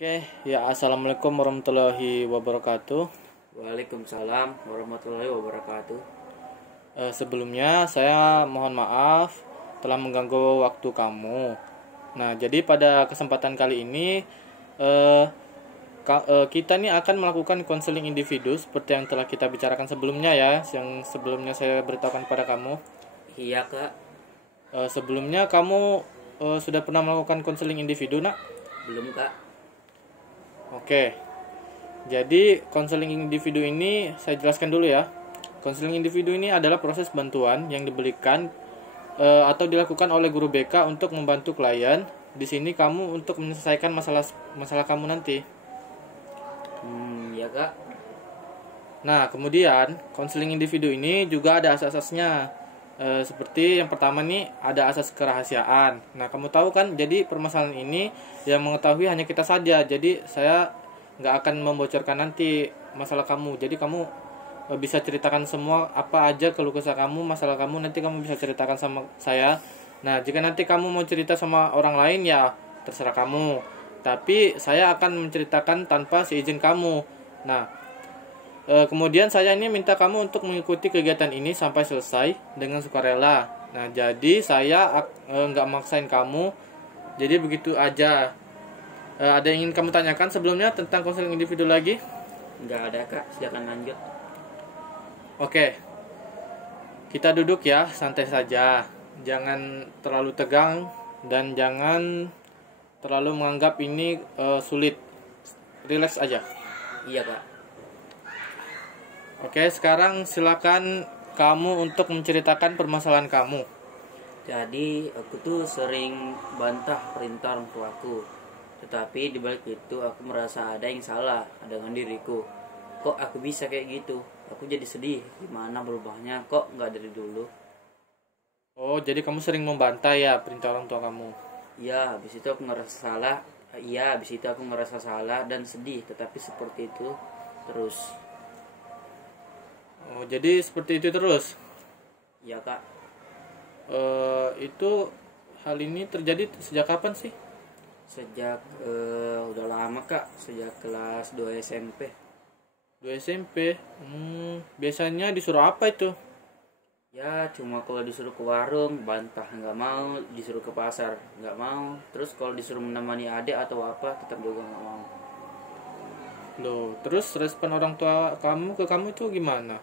Oke, ya assalamualaikum warahmatullahi wabarakatuh. Waalaikumsalam warahmatullahi wabarakatuh. Sebelumnya saya mohon maaf telah mengganggu waktu kamu. Nah, jadi pada kesempatan kali ini eh, kita nih akan melakukan konseling individu seperti yang telah kita bicarakan sebelumnya ya, yang sebelumnya saya beritahukan pada kamu. Iya kak, Sebelumnya kamu sudah pernah melakukan konseling individu, nak? belum kak. Oke. Jadi konseling individu ini saya jelaskan dulu ya. Konseling individu ini adalah proses bantuan yang diberikan atau dilakukan oleh guru BK untuk membantu klien. Di sini kamu untuk menyelesaikan masalah kamu nanti. Iya kak. Nah, kemudian konseling individu ini juga ada asas-asasnya. Seperti yang pertama nih ada asas kerahasiaan. Nah, kamu tahu kan, jadi permasalahan ini yang mengetahui hanya kita saja. Jadi saya nggak akan membocorkan nanti masalah kamu. Jadi kamu bisa ceritakan semua apa aja keluh kesah kamu, masalah kamu, nanti kamu bisa ceritakan sama saya. Nah, jika nanti kamu mau cerita sama orang lain ya terserah kamu. Tapi saya akan menceritakan tanpa seizin kamu. Nah, kemudian saya ini minta kamu untuk mengikuti kegiatan ini sampai selesai dengan sukarela. Nah, jadi saya nggak maksain kamu. Jadi begitu aja. Ada yang ingin kamu tanyakan sebelumnya tentang konseling individu lagi? Nggak ada kak, silakan lanjut. Oke, kita duduk ya, santai saja. Jangan terlalu tegang dan jangan terlalu menganggap ini sulit. Relax aja. Iya kak. Oke, sekarang silakan kamu untuk menceritakan permasalahan kamu. Jadi aku tuh sering bantah perintah orang tuaku. Tetapi di balik itu aku merasa ada yang salah dengan diriku. Kok aku bisa kayak gitu? Aku jadi sedih. Gimana berubahnya? Kok nggak dari dulu? Oh, jadi kamu sering membantah ya perintah orang tua kamu. Iya, habis itu aku ngerasa salah. Iya, habis itu aku ngerasa salah dan sedih. Tetapi seperti itu terus. Oh, jadi seperti itu terus. Iya kak. Itu hal ini terjadi sejak kapan sih? Sejak udah lama kak, sejak kelas 2 SMP. 2 SMP. Biasanya disuruh apa itu? Ya cuma kalau disuruh ke warung bantah nggak mau, disuruh ke pasar nggak mau, terus kalau disuruh menemani adik atau apa tetap juga nggak mau. Loh, terus respon orang tua kamu ke kamu itu gimana?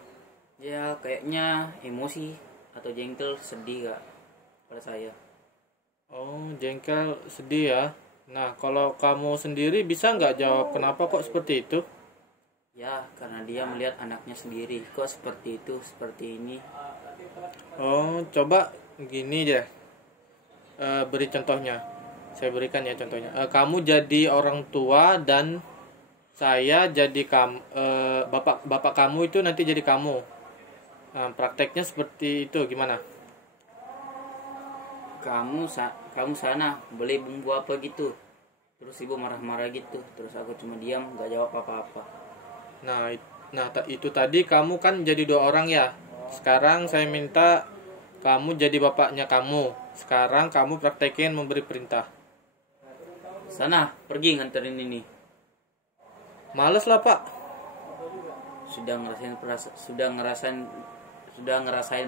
Ya kayaknya emosi atau jengkel, sedih kak pada saya. Oh, jengkel, sedih ya. Nah, kalau kamu sendiri bisa nggak jawab kenapa kok seperti itu? Ya karena dia melihat anaknya sendiri kok seperti itu, seperti ini. Oh, coba gini deh. Beri contohnya. Saya berikan ya contohnya. Kamu jadi orang tua dan saya jadi bapak kamu itu nanti jadi kamu. Nah, prakteknya seperti itu gimana? Kamu sana beli bumbu apa gitu, terus ibu marah-marah gitu, terus aku cuma diam nggak jawab apa-apa. Itu tadi kamu kan jadi dua orang ya. Sekarang saya minta kamu jadi bapaknya kamu. Sekarang kamu praktekin memberi perintah. Sana pergi nganterin ini. Males lah, Pak. Sudah ngerasain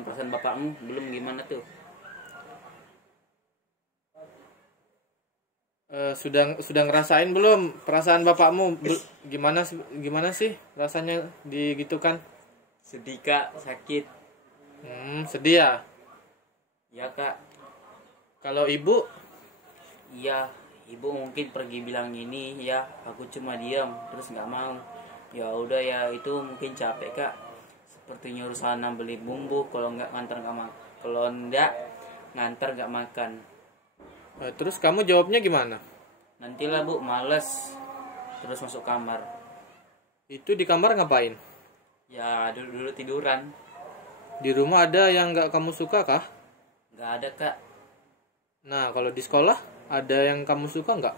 perasaan bapakmu belum? Gimana tuh? Sudah ngerasain belum perasaan bapakmu? Gimana sih rasanya digitukan? Sedih kak, sakit. Sedih ya. Ya kak. Kalau ibu? Iya, ibu mungkin pergi bilang ini ya, aku cuma diam terus nggak mau. Ya udah ya, itu mungkin capek kak. Seperti nyuruh sana beli bumbu, kalau nggak nganter nggak makan, kalau nggak nganter nggak makan. Terus kamu jawabnya gimana? Nantilah bu, males. Terus masuk kamar. Itu di kamar ngapain? Ya dulu tiduran. Di rumah ada yang nggak kamu suka kah? Nggak ada kak. Nah, kalau di sekolah ada yang kamu suka nggak?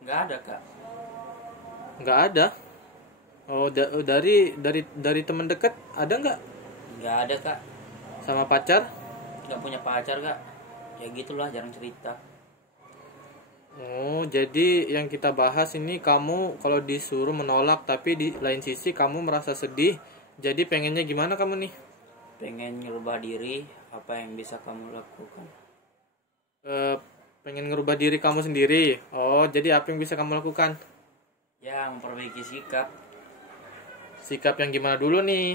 Nggak ada kak. Nggak ada. Oh, dari teman dekat ada nggak? Nggak ada kak. Sama pacar? Nggak punya pacar kak. Ya gitulah, jarang cerita. Oh, jadi yang kita bahas ini kamu kalau disuruh menolak tapi di lain sisi kamu merasa sedih. Jadi pengennya gimana kamu nih? Pengen ngerubah diri, apa yang bisa kamu lakukan? Eh, Pengen ngerubah diri kamu sendiri. Oh, jadi apa yang bisa kamu lakukan? Ya, memperbaiki sikap. Sikap yang gimana dulu nih?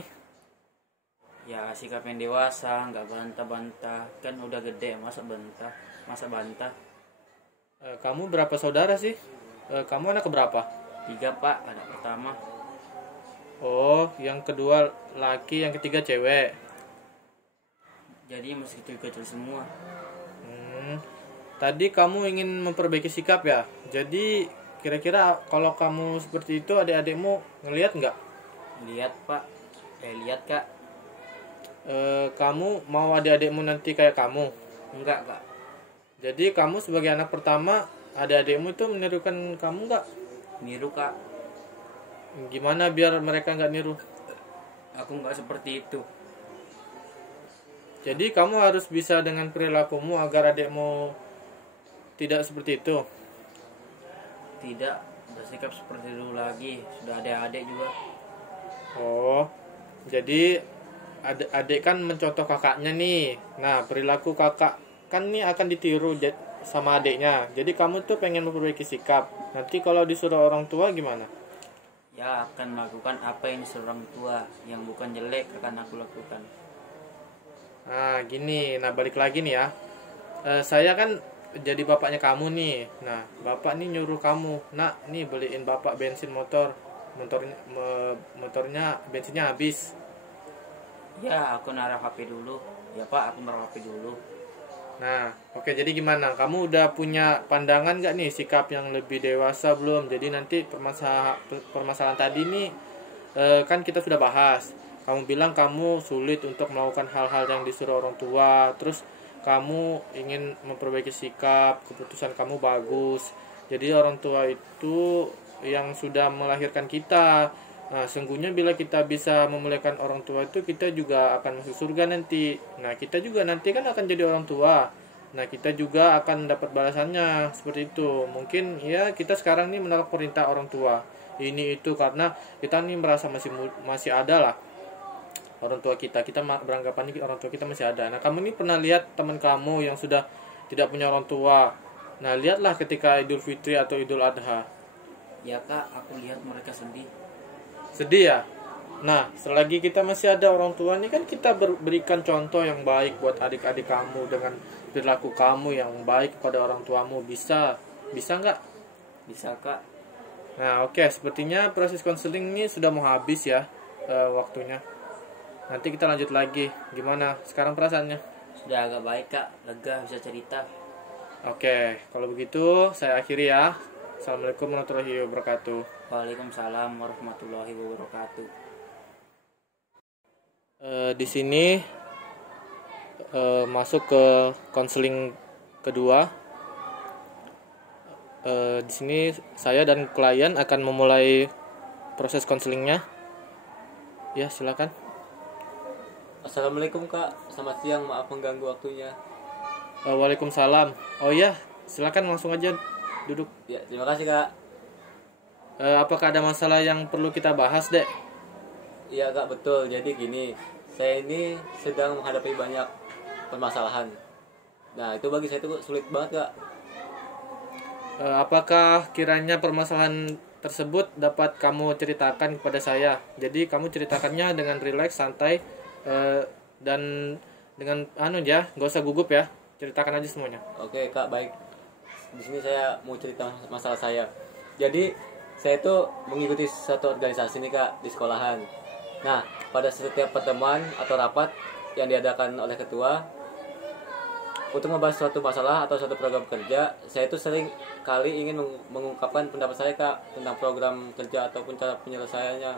Ya, sikap yang dewasa, nggak bantah-bantah. Kan udah gede, masa bantah. Kamu berapa saudara sih? Kamu anak keberapa? 3 pak, anak pertama. Oh, yang kedua laki, yang ketiga cewek. Jadi masih kecil-kecil semua. Tadi kamu ingin memperbaiki sikap ya. Jadi kira-kira kalau kamu seperti itu adik-adikmu ngelihat nggak? Lihat pak, lihat kak. Kamu mau adik-adikmu nanti kayak kamu? Enggak kak. Jadi kamu sebagai anak pertama, adik-adikmu itu menirukan kamu nggak? Niru kak. Gimana biar mereka nggak niru? Aku nggak seperti itu. Jadi kamu harus bisa dengan perilakumu agar adikmu tidak seperti itu. Tidak bersikap seperti dulu lagi. Sudah ada adik juga. Oh, jadi adik kan mencontoh kakaknya nih. Nah, perilaku kakak kan nih akan ditiru sama adiknya. Jadi kamu tuh pengen memperbaiki sikap. Nanti kalau disuruh orang tua gimana? Ya, akan melakukan apa yang disuruh orang tua. Yang bukan jelek akan aku lakukan. Nah, gini. Nah, balik lagi nih ya. Saya kan jadi bapaknya kamu nih. Nah, bapak nih nyuruh kamu, nak, nih beliin bapak bensin motornya bensinnya habis. Ya, aku naruh HP dulu. Ya pak, aku naruh HP dulu. Nah, oke, jadi gimana? Kamu udah punya pandangan gak nih sikap yang lebih dewasa belum? Jadi nanti permasalahan tadi nih kan kita sudah bahas. Kamu bilang kamu sulit untuk melakukan hal-hal yang disuruh orang tua. Terus kamu ingin memperbaiki sikap, keputusan kamu bagus. Jadi orang tua itu yang sudah melahirkan kita. Nah, sungguhnya bila kita bisa memuliakan orang tua itu, kita juga akan masuk surga nanti. Nah, kita juga nanti kan akan jadi orang tua. Nah, kita juga akan dapat balasannya seperti itu. Mungkin ya kita sekarang nih menolak perintah orang tua. Ini itu karena kita nih merasa masih ada lah orang tua kita. Kita beranggapan nih orang tua kita masih ada. Nah, kamu ini pernah lihat teman kamu yang sudah tidak punya orang tua. Nah, lihatlah ketika Idul Fitri atau Idul Adha. Ya kak, aku lihat mereka sedih. Sedih ya? Nah, selagi kita masih ada orang tua ini kan kita berikan contoh yang baik buat adik-adik kamu dengan perilaku kamu yang baik kepada orang tuamu. Bisa nggak? Bisa kak. Nah, oke, sepertinya proses konseling ini sudah mau habis ya waktunya. Nanti kita lanjut lagi. Gimana sekarang perasaannya? Sudah agak baik kak, lega bisa cerita. Oke, kalau begitu saya akhiri ya. Assalamualaikum warahmatullahi wabarakatuh. Waalaikumsalam warahmatullahi wabarakatuh. Di sini masuk ke konseling kedua. Di sini saya dan klien akan memulai proses konselingnya. Ya, silakan. Assalamualaikum kak, selamat siang, maaf mengganggu waktunya. Waalaikumsalam. Oh ya, silakan langsung aja duduk. Ya, terima kasih kak. Apakah ada masalah yang perlu kita bahas, Dek? Iya kak, betul. Jadi gini, saya ini sedang menghadapi banyak permasalahan. Nah, itu bagi saya itu sulit banget kak. Apakah kiranya permasalahan tersebut dapat kamu ceritakan kepada saya? Jadi kamu ceritakannya dengan rileks, santai, dan dengan ya, nggak usah gugup ya. Ceritakan aja semuanya. Oke kak, baik. Di sini saya mau cerita masalah saya. Jadi saya itu mengikuti satu organisasi nih kak di sekolahan. Nah, pada setiap pertemuan atau rapat yang diadakan oleh ketua untuk membahas suatu masalah atau suatu program kerja, saya itu sering kali ingin mengungkapkan pendapat saya kak tentang program kerja ataupun cara penyelesaiannya.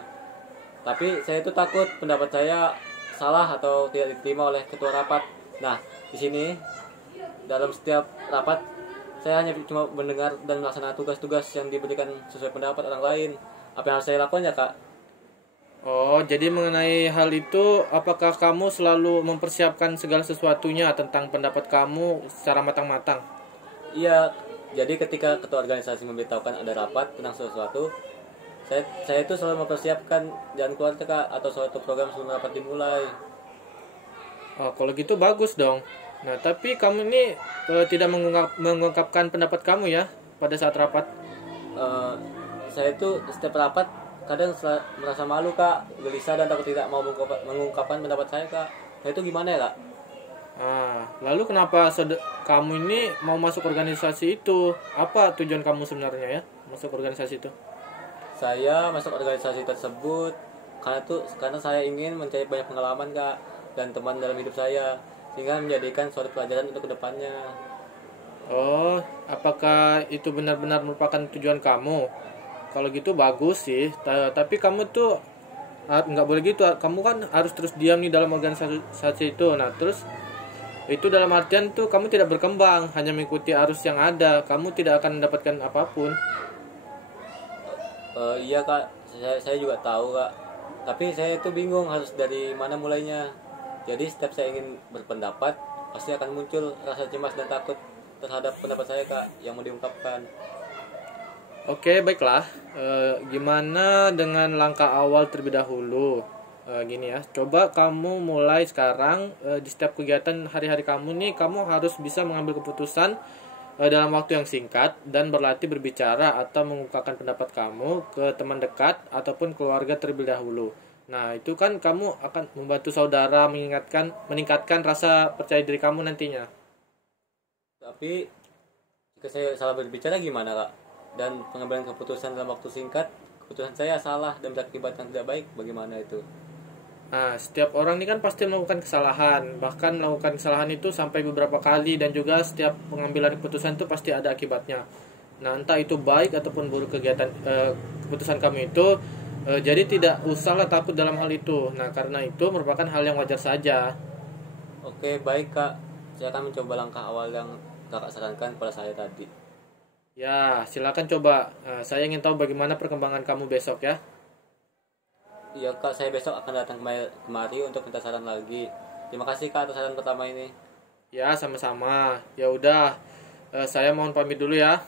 Tapi saya itu takut pendapat saya salah atau tidak diterima oleh ketua rapat. Nah, di sini dalam setiap rapat saya hanya cuma mendengar dan melaksanakan tugas-tugas yang diberikan sesuai pendapat orang lain. Apa yang harus saya lakukan ya kak? Oh, jadi mengenai hal itu, apakah kamu selalu mempersiapkan segala sesuatunya tentang pendapat kamu secara matang-matang? Iya, Jadi ketika ketua organisasi memberitahukan ada rapat tentang sesuatu, saya itu selalu mempersiapkan jalan keluar Kak, atau suatu program sebelum rapat dimulai. Oh, kalau gitu bagus dong. Nah, tapi kamu ini tidak mengungkapkan pendapat kamu ya pada saat rapat. Saya itu setiap rapat kadang merasa malu Kak, gelisah dan takut tidak mau mengungkapkan pendapat saya Kak. Nah itu gimana ya Kak? Lalu kenapa kamu ini mau masuk organisasi itu? Apa tujuan kamu sebenarnya ya masuk organisasi itu? Saya masuk organisasi tersebut karena saya ingin mencari banyak pengalaman Kak dan teman dalam hidup saya, sehingga menjadikan suatu pelajaran untuk kedepannya. Oh, apakah itu benar-benar merupakan tujuan kamu? Kalau gitu bagus sih. Tapi kamu tuh nggak boleh gitu. Kamu kan harus terus diam nih dalam organisasi itu. Nah, terus itu dalam artian tuh kamu tidak berkembang, hanya mengikuti arus yang ada. Kamu tidak akan mendapatkan apapun. Iya Kak, saya juga tahu Kak. Tapi saya itu bingung harus dari mana mulainya. Jadi setiap saya ingin berpendapat, pasti akan muncul rasa cemas dan takut terhadap pendapat saya Kak yang mau diungkapkan. Oke, baiklah. Gimana dengan langkah awal terlebih dahulu? Gini ya, coba kamu mulai sekarang di setiap kegiatan hari-hari kamu nih, kamu harus bisa mengambil keputusan dalam waktu yang singkat dan berlatih berbicara atau mengungkapkan pendapat kamu ke teman dekat ataupun keluarga terlebih dahulu. Nah, itu kan kamu akan membantu saudara meningkatkan rasa percaya diri kamu nantinya. Tapi jika saya salah berbicara gimana Kak? Dan pengambilan keputusan dalam waktu singkat, keputusan saya salah dan berakibat yang tidak baik, bagaimana itu? Nah, setiap orang ini kan pasti melakukan kesalahan, bahkan melakukan kesalahan itu sampai beberapa kali, dan juga setiap pengambilan keputusan itu pasti ada akibatnya. Nah, entah itu baik ataupun buruk keputusan kamu itu, jadi tidak usahlah takut dalam hal itu. Nah, karena itu merupakan hal yang wajar saja. Oke, baik Kak. Saya akan mencoba langkah awal yang Kakak sarankan kepada saya tadi. Ya, silakan coba. Saya ingin tahu bagaimana perkembangan kamu besok ya. Iya Kak, saya besok akan datang kemari untuk minta saran lagi. Terima kasih Kak atas saran pertama ini. Ya, sama-sama. Ya udah, saya mohon pamit dulu ya.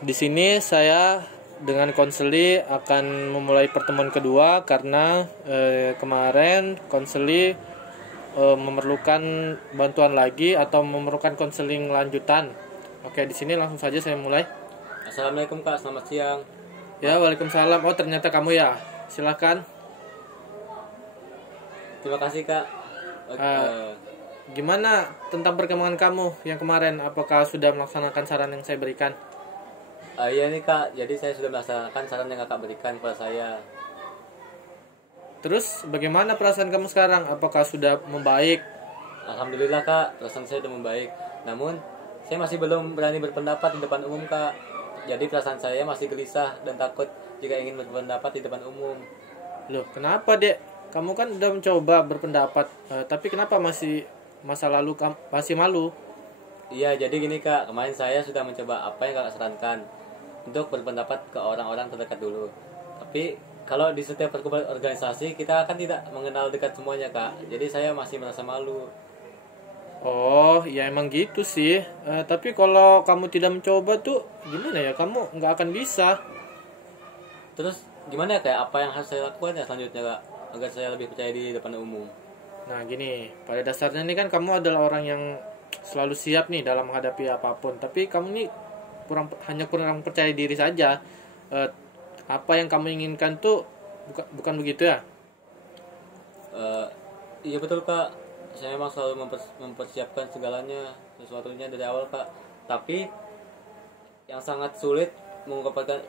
Di sini saya dengan konseli akan memulai pertemuan kedua karena kemarin konseli memerlukan bantuan lagi atau memerlukan konseling lanjutan. Oke, di sini langsung saja saya mulai. Assalamualaikum Kak, selamat siang. Ya, waalaikumsalam. Oh, ternyata kamu ya. Silakan. Terima kasih Kak. Gimana tentang perkembangan kamu yang kemarin? Apakah sudah melaksanakan saran yang saya berikan? Iya nih Kak, jadi saya sudah melaksanakan saran yang Kakak berikan kepada saya. Terus bagaimana perasaan kamu sekarang? Apakah sudah membaik? Alhamdulillah Kak, perasaan saya sudah membaik. Namun, saya masih belum berani berpendapat di depan umum Kak. Jadi perasaan saya masih gelisah dan takut jika ingin berpendapat di depan umum. Loh, kenapa Dek? Kamu kan udah mencoba berpendapat, tapi kenapa masih masa lalu masih malu? Iya, jadi gini Kak, kemarin saya sudah mencoba apa yang Kakak sarankan untuk berpendapat ke orang-orang terdekat dulu. Tapi kalau di setiap perkumpulan organisasi kita kan tidak mengenal dekat semuanya Kak. Jadi saya masih merasa malu. Oh, ya emang gitu sih. Tapi kalau kamu tidak mencoba tuh gimana ya? Kamu nggak akan bisa. Terus gimana ya kayak apa yang harus saya lakukan ya selanjutnya Kak, agar saya lebih percaya di depan umum? Nah gini, pada dasarnya nih kan kamu adalah orang yang selalu siap nih dalam menghadapi apapun. Tapi kamu nih hanya kurang percaya diri saja. Apa yang kamu inginkan tuh bukan begitu ya? Iya betul Kak, saya memang selalu mempersiapkan segalanya, sesuatunya dari awal Kak. Tapi yang sangat sulit mengungkapkan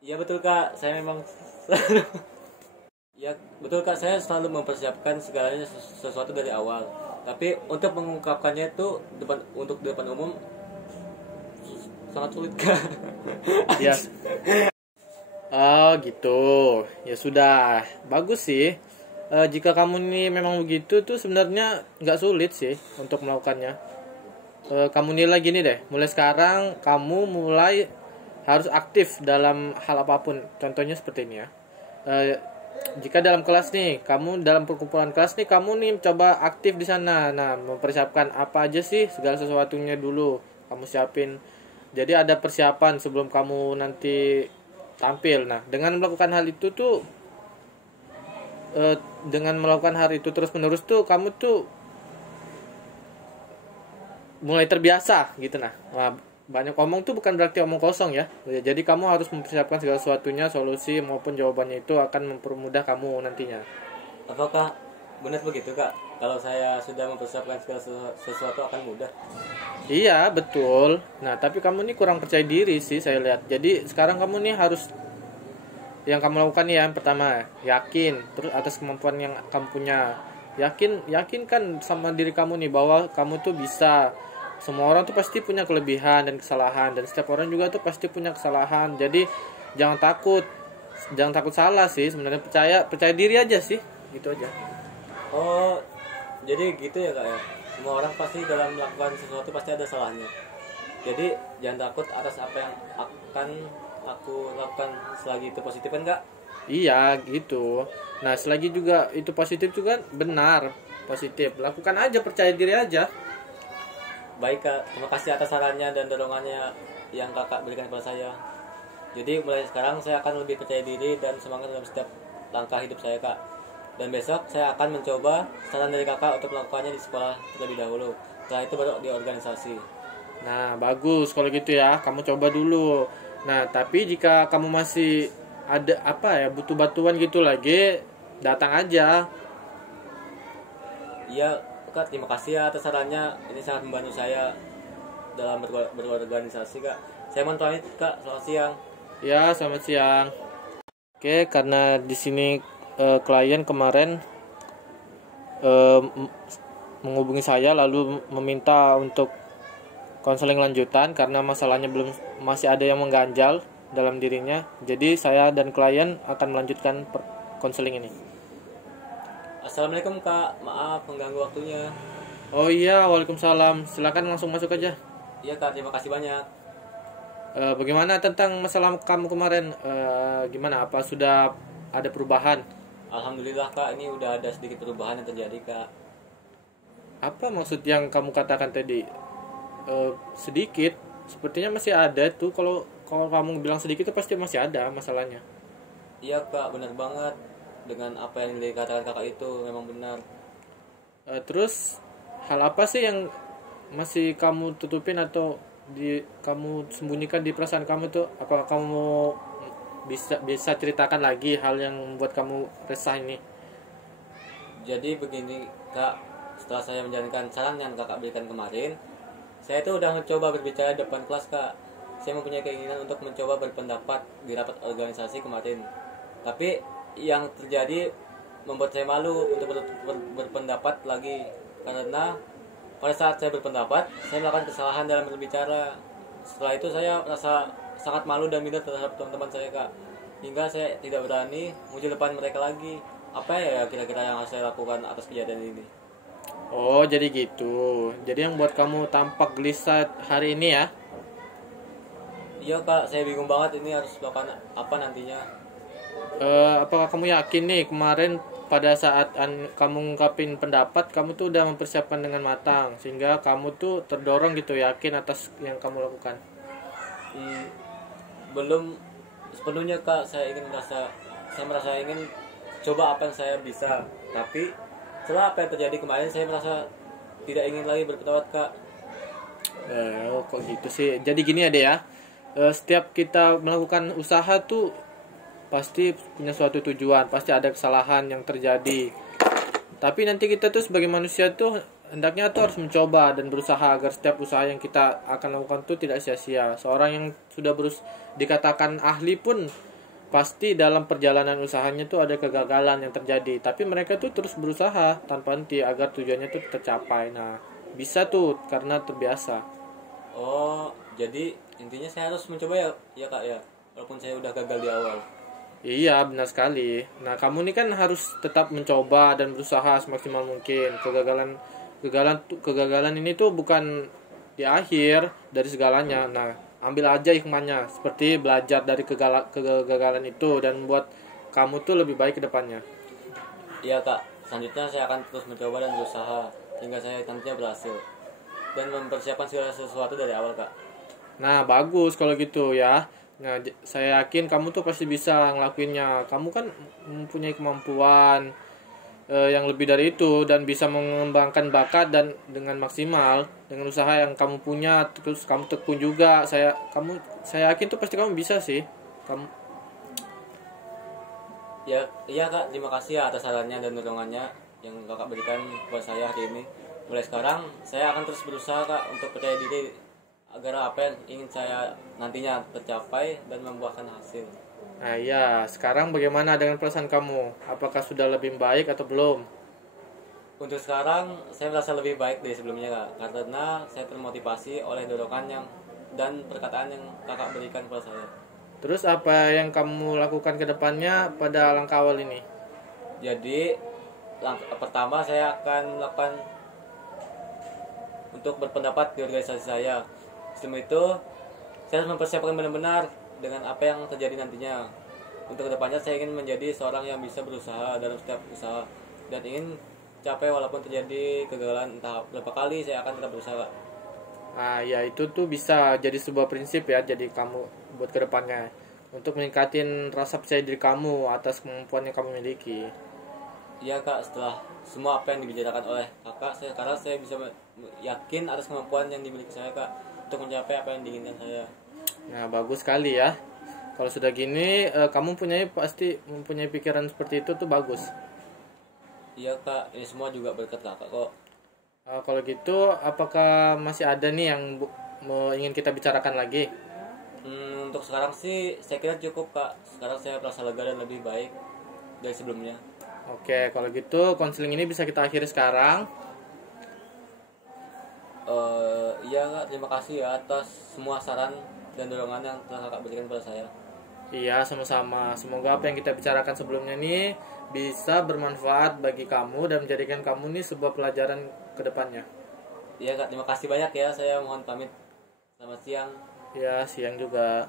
Iya betul Kak, saya memang ya betul Kak, saya selalu mempersiapkan segalanya sesuatu dari awal. Tapi untuk mengungkapkannya itu untuk depan umum sangat sulit Kak. Yes. Oh gitu, ya sudah, bagus sih. Jika kamu ini memang begitu tuh sebenarnya nggak sulit sih untuk melakukannya. Kamu nilai gini deh, mulai sekarang kamu mulai harus aktif dalam hal apapun. Contohnya seperti ini ya. jika dalam kelas nih, kamu dalam perkumpulan kelas nih, kamu nih coba aktif di sana. Nah, mempersiapkan apa aja sih segala sesuatunya dulu kamu siapin. Jadi ada persiapan sebelum kamu nanti tampil. Nah, dengan melakukan hal itu tuh dengan melakukan hal itu terus-menerus tuh kamu tuh mulai terbiasa gitu. Nah, banyak omong tuh bukan berarti omong kosong ya. Jadi kamu harus mempersiapkan segala sesuatunya, solusi maupun jawabannya itu akan mempermudah kamu nantinya. Apakah benar begitu kak? Kalau saya sudah mempersiapkan segala sesuatu akan mudah? Iya betul. Nah tapi kamu nih kurang percaya diri sih saya lihat. Jadi sekarang kamu nih harus, yang kamu lakukan nih yang pertama, yakin terus atas kemampuan yang kamu punya. Yakin kan sama diri kamu nih bahwa kamu tuh bisa. Semua orang tuh pasti punya kelebihan dan kesalahan, dan setiap orang juga tuh pasti punya kesalahan. Jadi jangan takut salah sih sebenarnya. Percaya diri aja sih, gitu aja. Oh, jadi gitu ya kak ya. Semua orang pasti dalam melakukan sesuatu pasti ada salahnya. Jadi jangan takut atas apa yang akan aku lakukan selagi itu positif kan kak? Iya gitu. Nah selagi juga itu positif juga benar, positif. Lakukan aja, percaya diri aja. Baik kak, terima kasih atas sarannya dan dorongannya yang kakak berikan kepada saya. Jadi mulai sekarang saya akan lebih percaya diri dan semangat dalam setiap langkah hidup saya kak. Dan besok saya akan mencoba saran dari kakak untuk melakukannya di sekolah terlebih dahulu. Setelah itu baru di organisasi. Nah bagus kalau gitu ya, kamu coba dulu. Nah tapi jika kamu masih ada butuh bantuan gitu lagi, datang aja. Iya kak, terima kasih ya atas sarannya. Ini sangat membantu saya dalam berorganisasi kak. Saya mau pamit kak, selamat siang. Ya selamat siang. Oke, karena di sini klien kemarin menghubungi saya lalu meminta untuk konseling lanjutan karena masalahnya masih ada yang mengganjal dalam dirinya. Jadi saya dan klien akan melanjutkan konseling ini. Assalamualaikum kak, maaf mengganggu waktunya. Oh iya, waalaikumsalam. Silakan langsung masuk aja. Iya kak, terima kasih banyak. Bagaimana tentang masalah kamu kemarin? Gimana? Apa sudah ada perubahan? Alhamdulillah kak, ini udah ada sedikit perubahan yang terjadi kak. Apa maksud yang kamu katakan tadi? Sedikit? Sepertinya masih ada tuh. Kalau kamu bilang sedikit itu pasti masih ada masalahnya. Iya kak, benar banget. Dengan apa yang dikatakan kakak itu memang benar. Terus hal apa sih yang masih kamu tutupin atau kamu sembunyikan di perasaan kamu tuh? Apakah kamu bisa ceritakan lagi hal yang membuat kamu resah ini? Jadi begini kak, setelah saya menjalankan saran yang kakak berikan kemarin, saya itu udah mencoba berbicara di depan kelas kak. Saya mempunyai keinginan untuk mencoba berpendapat di rapat organisasi kemarin. Tapi yang terjadi membuat saya malu untuk berpendapat lagi, karena pada saat saya berpendapat saya melakukan kesalahan dalam berbicara. Setelah itu saya merasa sangat malu dan minder terhadap teman-teman saya kak, hingga saya tidak berani muncul depan mereka lagi. Apa ya kira-kira yang harus saya lakukan atas kejadian ini? Oh jadi gitu. Jadi yang buat kamu tampak gelisah hari ini ya? Iya kak, saya bingung banget ini harus melakukan apa nantinya. Apakah kamu yakin nih kemarin pada saat kamu ngungkapin pendapat kamu tuh udah mempersiapkan dengan matang sehingga kamu tuh terdorong gitu, yakin atas yang kamu lakukan? Belum sepenuhnya kak, saya merasa ingin coba apa yang saya bisa, tapi setelah apa yang terjadi kemarin saya merasa tidak ingin lagi berpendapat kak. Kok gitu sih? Jadi gini ada ya, setiap kita melakukan usaha tuh pasti punya suatu tujuan, pasti ada kesalahan yang terjadi. Tapi nanti kita tuh sebagai manusia tuh hendaknya tuh harus mencoba dan berusaha agar setiap usaha yang kita akan lakukan tuh tidak sia-sia. Seorang yang sudah dikatakan ahli pun pasti dalam perjalanan usahanya tuh ada kegagalan yang terjadi. Tapi mereka tuh terus berusaha tanpa henti agar tujuannya tuh tercapai. Nah, bisa tuh karena terbiasa. Oh, jadi intinya saya harus mencoba ya kak ya, walaupun saya udah gagal di awal. Iya benar sekali. Nah kamu ini kan harus tetap mencoba dan berusaha semaksimal mungkin. Kegagalan ini tuh bukan di akhir dari segalanya. Nah ambil aja hikmahnya, seperti belajar dari kegagalan itu dan buat kamu tuh lebih baik ke depannya. Iya kak, selanjutnya saya akan terus mencoba dan berusaha hingga saya nantinya berhasil dan mempersiapkan segala sesuatu dari awal kak. Nah, bagus kalau gitu ya. Nah, saya yakin kamu tuh pasti bisa ngelakuinnya. Kamu kan mempunyai kemampuan yang lebih dari itu dan bisa mengembangkan bakat dan dengan maksimal dengan usaha yang kamu punya, terus kamu tekun juga. Saya yakin tuh pasti kamu bisa sih. Kamu Ya, iya kak, terima kasih ya atas sarannya dan dorongannya yang kakak berikan buat saya hari ini. Mulai sekarang saya akan terus berusaha kak untuk percaya diri agar apa yang ingin saya nantinya tercapai dan membuahkan hasil. Nah, iya, sekarang bagaimana dengan perasaan kamu? Apakah sudah lebih baik atau belum? Untuk sekarang saya merasa lebih baik dari sebelumnya kak, karena saya termotivasi oleh dorongan yang dan perkataan yang kakak berikan kepada saya. Terus apa yang kamu lakukan ke depannya pada langkah awal ini? Jadi langkah pertama saya akan melakukan untuk berpendapat di organisasi saya. Sebelum itu saya harus mempersiapkan benar-benar dengan apa yang terjadi nantinya. Untuk kedepannya saya ingin menjadi seorang yang bisa berusaha dalam setiap usaha dan ingin capai walaupun terjadi kegagalan entah berapa kali, saya akan tetap berusaha. Nah, ya itu tuh bisa jadi sebuah prinsip ya, jadi kamu buat kedepannya untuk meningkatin rasa percaya diri kamu atas kemampuan yang kamu miliki. Iya kak, setelah semua apa yang dibicarakan oleh kakak, sekarang saya bisa yakin atas kemampuan yang dimiliki saya kak untuk mencapai apa yang diinginkan saya. Nah, bagus sekali ya. Kalau sudah gini, kamu pasti mempunyai pikiran seperti itu tuh bagus. Iya kak, ini semua juga berkat kakak kok. Kalau gitu, apakah masih ada nih yang ingin kita bicarakan lagi? Untuk sekarang sih saya kira cukup kak. Sekarang saya merasa lega dan lebih baik dari sebelumnya. Oke, kalau gitu konseling ini bisa kita akhiri sekarang. Iya kak, terima kasih ya atas semua saran dan dorongan yang telah kakak berikan kepada saya. Iya, sama-sama. Semoga apa yang kita bicarakan sebelumnya ini bisa bermanfaat bagi kamu dan menjadikan kamu nih sebuah pelajaran ke depannya. Iya kak, terima kasih banyak ya. Saya mohon pamit. Selamat siang. Ya, siang juga.